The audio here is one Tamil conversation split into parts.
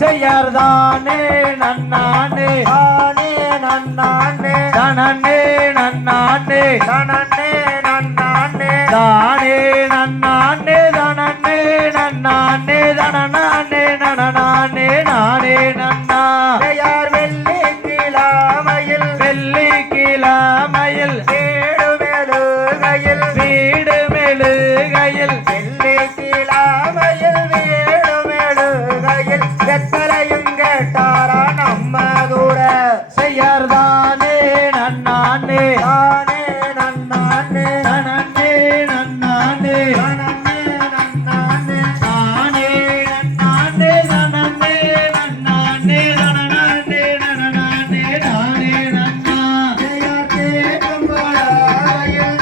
செய்யார்தானே நன்னானே ஆனே நன்னானே தனனே நன்னானே தனனே நன்னானே தானே நன்னானே தனனே நன்னானே தனனானே நனனானே நானே நன்னா யார் வெள்ளி கிழமையில் வெள்ளி கிழமையில் வீடு மெழுகையில் வீடு மெழுகையில் வெள்ளி கிழமையில் வீடு மெழுகையில் எத்தனையும் கேட்டாரா நம்ம தூர செய்யார்தானே நன்னானே தானே நன்னானே தனனே நன்னானே தனனே நன்னானே தானே நன்னானே தனனே நன்னானே தனனானே நனனானே நானே நன்னா யார் தேடும் வளையில்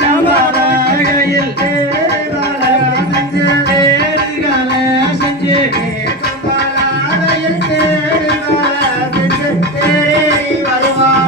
தேவராகையில் தேர்களை செஞ்சு தேர்களை செஞ்சு தேடும் வளையில் தேர்களை செஞ்சு தேடி வருவார்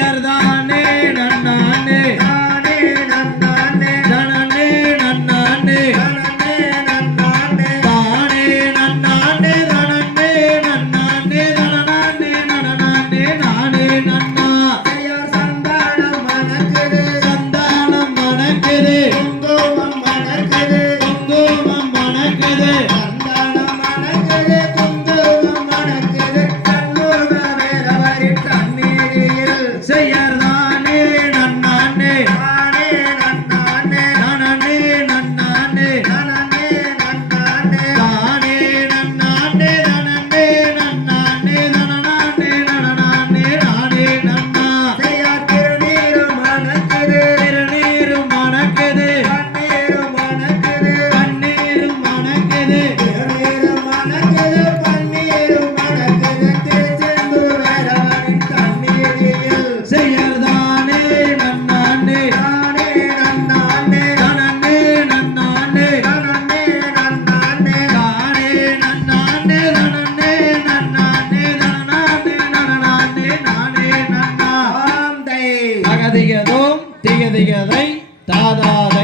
செய்யறதானே நன்னானே நானே நன்னானே நனனே நன்னானே நானே நன்னானே தானே நன்னானே தனனே நன்னானே தனனானே நனனானே நானே நன்னா ஐயா சந்தானம் மணக்குது சந்தானம் மணக்குது குங்குமம் மணக்குது குங்குமம் மணக்குது சந்தானம் மணக்குது குங்குமம் மணக்குது கண்ணுக வேறவரின் தண்ணீரில் செய்யறதானே நன்னானே நானே நன்னானே நனனே நன்னானே நானே நன்னானே தானே நன்னானே தனனே நன்னானே தனனானே நனனானே நானே நன்னா ஐயா திருநீரும் மணக்குது திருநீரும் மணக்குது பன்னீரும் மணக்குது பன்னீரும் மணக்குது திருநீரும் மணக்குது பன்னீரும் மணக்குது திருச்செந்தூர் வேறவரின் தண்ணீரில் செய்யறதானே நன்னானே நானே நன்னானே தனனே நன்னானே நானே நன்னானே தானே நன்னானே தனனே நன்னானே தனனானே நனனானே நானே நன்னா ஆந்தை அகதிகதும் திகதிகதை தாதாத